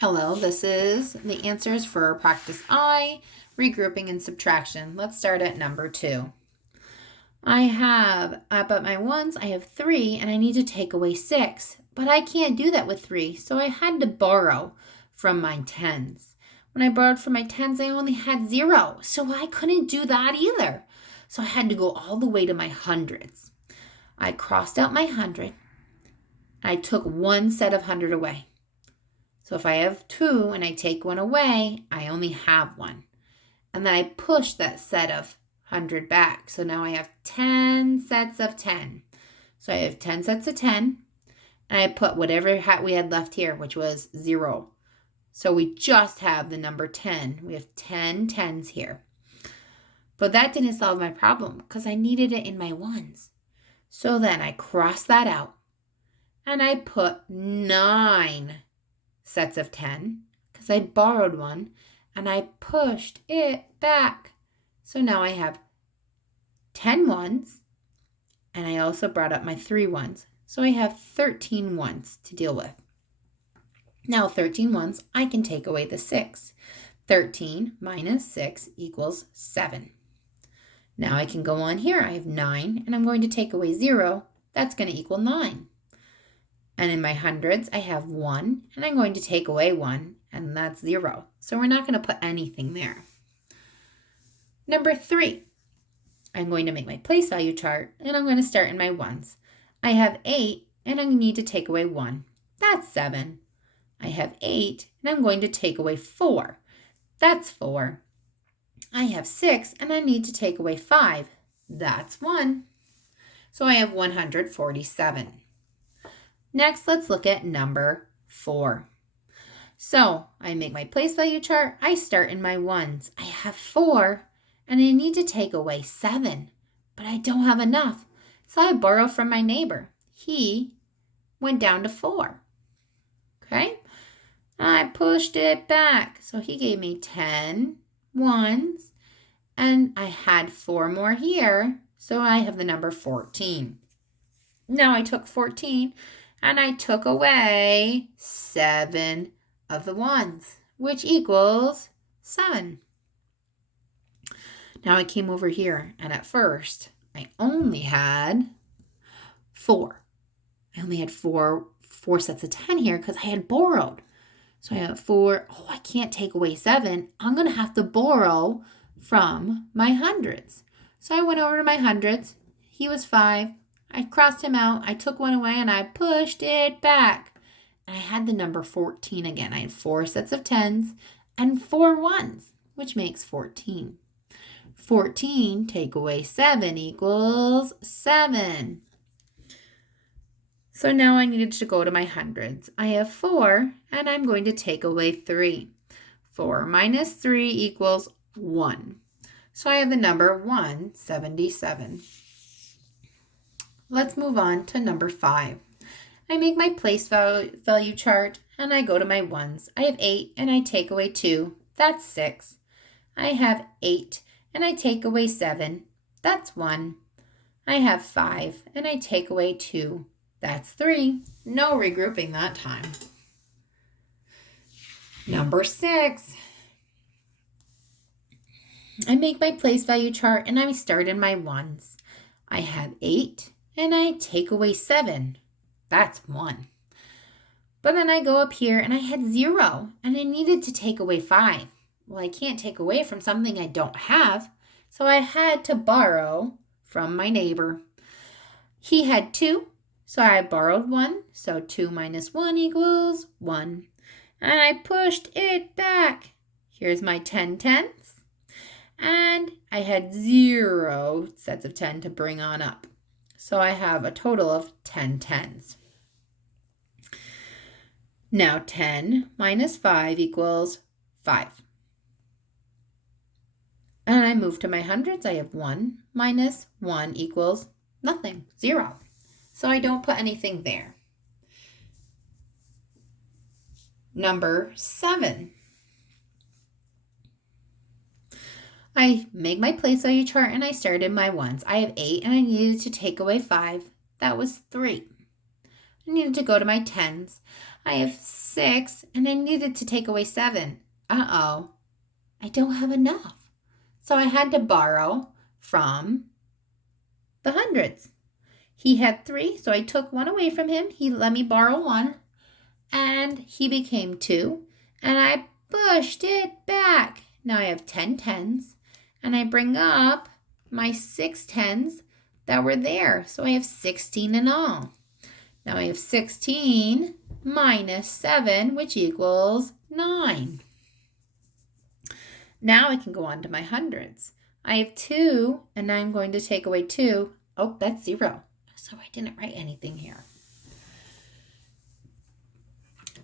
Hello, this is the answers for practice I, regrouping and subtraction. Let's start at number 2. I have, up at my ones, I have 3 and I need to take away 6, but I can't do that with 3, so I had to borrow from my tens. When I borrowed from my tens, I only had 0, so I couldn't do that either. So I had to go all the way to my hundreds. I crossed out my 100. I took one set of 100 away. So if I have 2 and I take 1 away, I only have 1. And then I push that set of 100 back. So now I have 10 sets of 10. So I have 10 sets of 10. And I put whatever we had left here, which was 0. So we just have the number 10. We have 10 tens here. But that didn't solve my problem because I needed it in my ones. So then I crossed that out. And I put 9 sets of 10 because I borrowed 1 and I pushed it back. So now I have 10 ones and I also brought up my 3 ones. So I have 13 ones to deal with. Now 13 ones, I can take away the 6. 13 minus 6 equals 7. Now I can go on here. I have 9 and I'm going to take away 0. That's going to equal 9. And in my hundreds, I have 1, and I'm going to take away 1, and that's 0. So we're not going to put anything there. Number 3, I'm going to make my place value chart, and I'm going to start in my ones. I have 8, and I need to take away 1. That's 7. I have 8, and I'm going to take away 4. That's 4. I have 6, and I need to take away 5. That's 1. So I have 147. Next, let's look at number 4. So I make my place value chart. I start in my ones. I have 4 and I need to take away 7, but I don't have enough. So I borrow from my neighbor. He went down to 4. Okay. I pushed it back. So he gave me 10 ones and I had 4 more here. So I have the number 14. Now I took 14 and I took away 7 of the ones, which equals 7. Now I came over here, and at first, I only had 4. I only had four sets of 10 here because I had borrowed. So I have 4. Oh, I can't take away 7. I'm going to have to borrow from my hundreds. So I went over to my hundreds. He was 5. I crossed him out, I took 1 away, and I pushed it back. And I had the number 14 again. I had 4 sets of 10s and 4 ones, which makes 14. 14 take away 7 equals 7. So now I needed to go to my hundreds. I have 4, and I'm going to take away 3. 4 minus 3 equals 1. So I have the number 177. Let's move on to number 5. I make my place value chart and I go to my ones. I have 8 and I take away 2. That's 6. I have 8 and I take away 7. That's 1. I have 5 and I take away 2. That's 3. No regrouping that time. Number 6. I make my place value chart and I start in my ones. I have 8. And I take away 7. That's 1. But then I go up here and I had 0 and I needed to take away 5. Well, I can't take away from something I don't have. So I had to borrow from my neighbor. He had 2, so I borrowed 1. So 2 minus 1 equals 1. And I pushed it back. Here's my 10 tenths. And I had 0 sets of 10 to bring on up. So I have a total of 10 tens. Now 10 minus 5 equals 5. And I move to my hundreds. I have 1 minus 1 equals nothing, 0. So I don't put anything there. Number 7. I make my place value chart and I start in my ones. I have 8 and I needed to take away 5. That was 3. I needed to go to my tens. I have 6, and I needed to take away 7. Uh-oh, I don't have enough. So I had to borrow from the hundreds. He had 3, so I took 1 away from him. He let me borrow 1, and he became 2, and I pushed it back. Now I have 10 tens, and I bring up my 6 tens that were there. So I have 16 in all. Now I have 16 minus 7, which equals 9. Now I can go on to my hundreds. I have 2, and I'm going to take away 2. Oh, that's 0. So I didn't write anything here.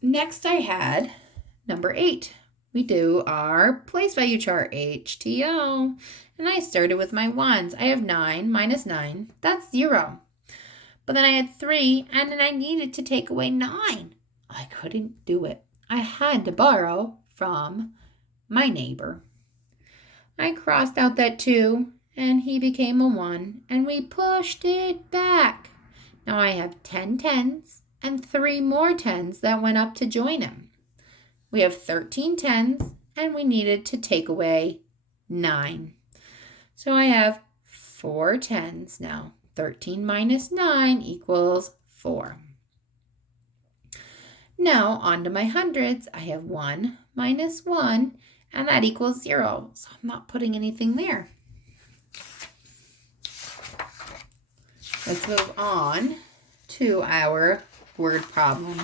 Next I had number 8. We do our place value chart, HTO. And I started with my ones. I have 9 minus 9. That's 0. But then I had 3, and then I needed to take away 9. I couldn't do it. I had to borrow from my neighbor. I crossed out that 2, and he became a 1, and we pushed it back. Now I have 10 tens and 3 more tens that went up to join him. We have 13 tens, and we needed to take away 9. So I have 4 tens now. 13 minus 9 equals 4. Now on to my hundreds. I have 1 minus 1, and that equals 0. So I'm not putting anything there. Let's move on to our word problem.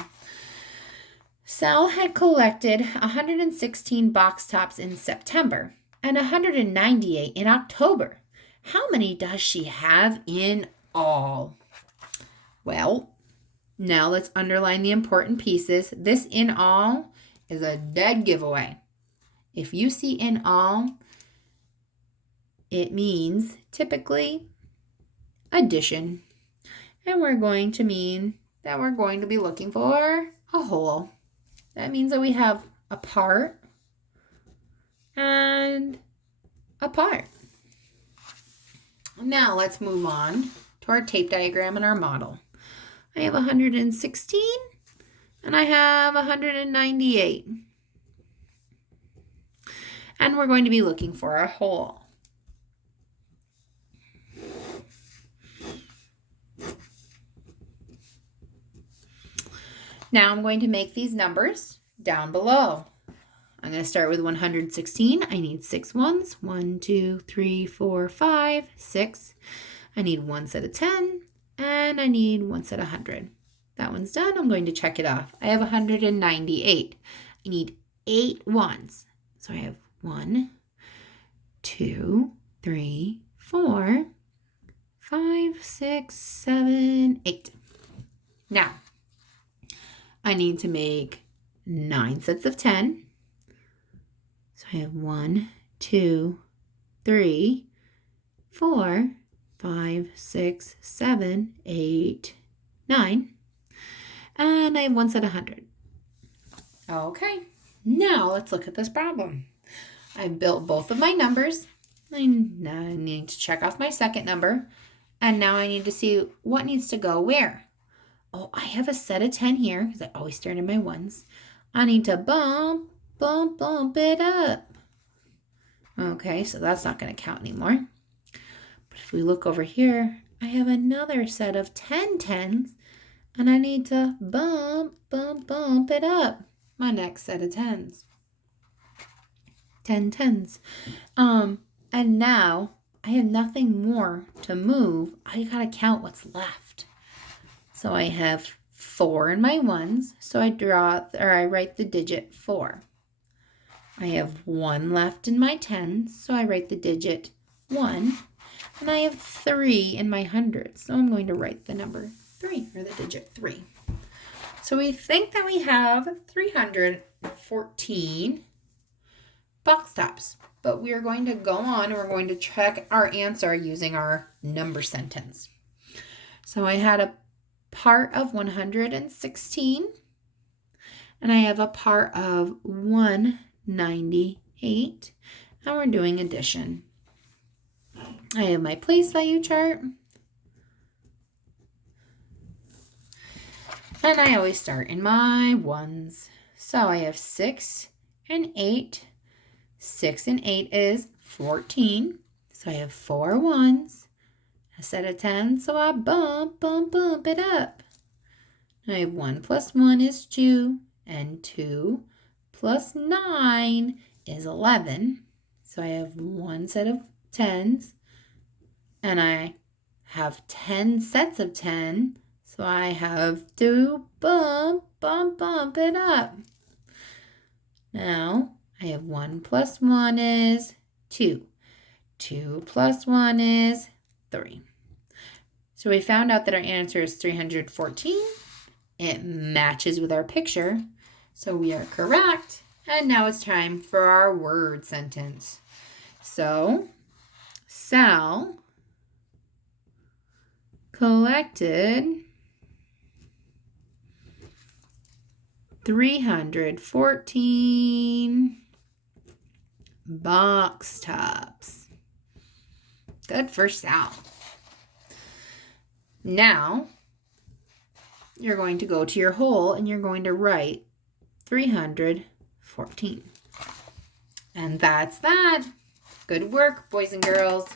Sal had collected 116 box tops in September and 198 in October. How many does she have in all? Well, now let's underline the important pieces. This in all is a dead giveaway. If you see in all, it means typically addition. And we're going to mean that we're going to be looking for a whole. That means that we have a part and a part. Now let's move on to our tape diagram and our model. I have 116 and I have 198. And we're going to be looking for a whole. Now I'm going to make these numbers down below. I'm going to start with 116. I need 6 ones. 1, 2, 3, 4, 5, 6. I need 1 set of 10, and I need 1 set of 100. That one's done. I'm going to check it off. I have 198. I need 8 ones. So I have 1, 2, 3, 4, 5, 6, 7, 8. Now, I need to make 9 sets of 10. So I have 1, 2, 3, 4, 5, 6, 7, 8, 9. And I have 1 set of 100. Okay, now let's look at this problem. I built both of my numbers. I need to check off my second number. And now I need to see what needs to go where. Oh, I have a set of 10 here because I always start in my ones. I need to bump it up. Okay, so that's not going to count anymore. But if we look over here, I have another set of 10 tens, and I need to bump it up. My next set of tens. 10 tens. And now I have nothing more to move. I got to count what's left. So I have 4 in my ones, so I write the digit 4. I have 1 left in my tens, so I write the digit 1. And I have 3 in my hundreds, so I'm going to write the number 3, or the digit 3. So we think that we have 314 box tops, but we are going to go on and we're going to check our answer using our number sentence. So I had a part of 116, and I have a part of 198, and we're doing addition. I have my place value chart, And I always start in my ones. So I have 6 and 8. 6 and 8 is 14. So I have 4 ones, a set of 10. So I bump it up. I have 1 plus 1 is 2. And 2 plus 9 is 11. So I have 1 set of 10s. And I have 10 sets of 10. So I have to bump it up. Now, I have 1 plus 1 is 2. 2 plus 1 is 3. So we found out that our answer is 314. It matches with our picture. So we are correct. And now it's time for our word sentence. So, Sal collected 314 box tops. Good for Sal. Now, you're going to go to your hole and you're going to write 314. And that's that. Good work, boys and girls.